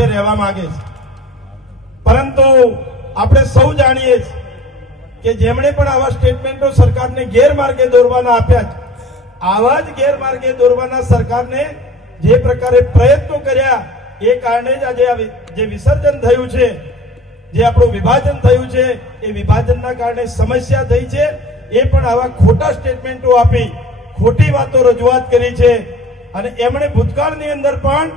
સાથે રહેવા માંગે છે, પરંતુ આપણે સૌ જાણીએ છીએ કે જેમણે પણ આવા સ્ટેટમેન્ટો સરકારને ગેરમાર્ગે દોરવાના આપ્યા છે, આવા જ ગેરમાર્ગે દોરવાના સરકારને જે પ્રકારે પ્રયત્નો કર્યા એ કારણે જ આજે જે વિસર્જન થયું છે, જે આપણું વિભાજન થયું છે, એ વિભાજનના કારણે સમસ્યા થઈ છે. એ પણ આવા ખોટા સ્ટેટમેન્ટો આપી ખોટી વાતો રજૂઆત કરી છે અને એમણે ભૂતકાળની અંદર પણ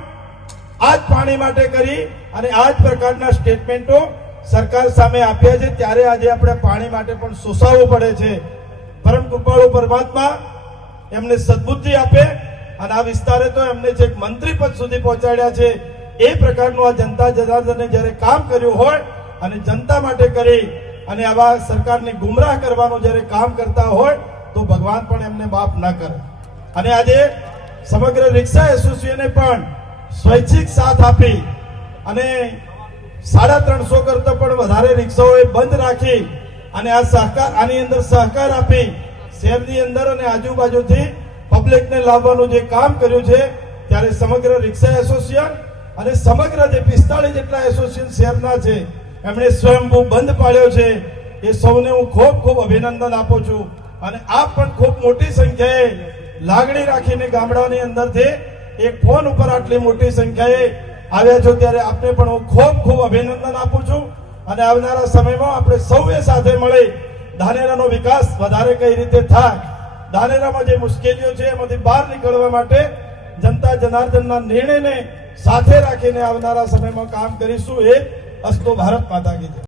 આ જ પાણી માટે કરી અને આ જ પ્રકારના સ્ટેટમેન્ટો સરકાર સામે આપ્યા છે. ત્યારે આજે આપણે પાણી માટે પણ સોસાવવું પડે છે. પરમ કૃપાળુ પરમાત્મા એમને સદબુદ્ધિ આપે અને આ વિસ્તારે તો એમને છેક મંત્રી પદ સુધી પહોંચાડ્યા છે. એ પ્રકારનું આ જનતા જનાર્દને જ્યારે કામ કર્યું હોય અને જનતા માટે કરી અને આવા સરકારને ગુમરાહ કરવાનું જ્યારે કામ કરતા હોય તો ભગવાન પણ એમને માફ ના કરે. અને આજે સમગ્ર રિક્ષા એસોસિએશને પણ સ્વૈચ્છિક સાથ આપી અને 350 કરતા પણ વધારે રિક્ષાઓએ બંધ રાખી અને આ સહકાર આની અંદર સહકાર આપી શહેરની અંદર અને આજુબાજુથી પબ્લિકને લાવવાનું જે કામ કર્યું છે. ત્યારે સમગ્ર રિક્ષા એસોસિએશન અને સમગ્ર જે 45 જેટલા એસોસિએશન શહેરના છે એમણે સ્વયંભૂ બંધ પાડ્યો છે. એ સૌને હું ખૂબ ખૂબ અભિનંદન આપું છું. અને આપ પણ ખૂબ મોટી સંખ્યાએ લાગણી રાખીને ગામડાની અંદરથી એક ફોન ઉપર આટલી મોટી સંખ્યાએ આવ્યા છો, ત્યારે આપને પણ હું ખૂબ ખૂબ અભિનંદન આપું છું. અને આવનારા સમયમાં આપણે સૌએ સાથે મળી ધાનેરાનો વિકાસ વધારે કઈ રીતે થાય, ધાનેરામાં જે મુશ્કેલીઓ છે એમાંથી બહાર નીકળવા માટે જનતા જનાર્દનના નિર્ણયને સાથે રાખીને આવનારા સમયમાં કામ કરીશું. એ અસ્તુ ભારત માતા કી જય.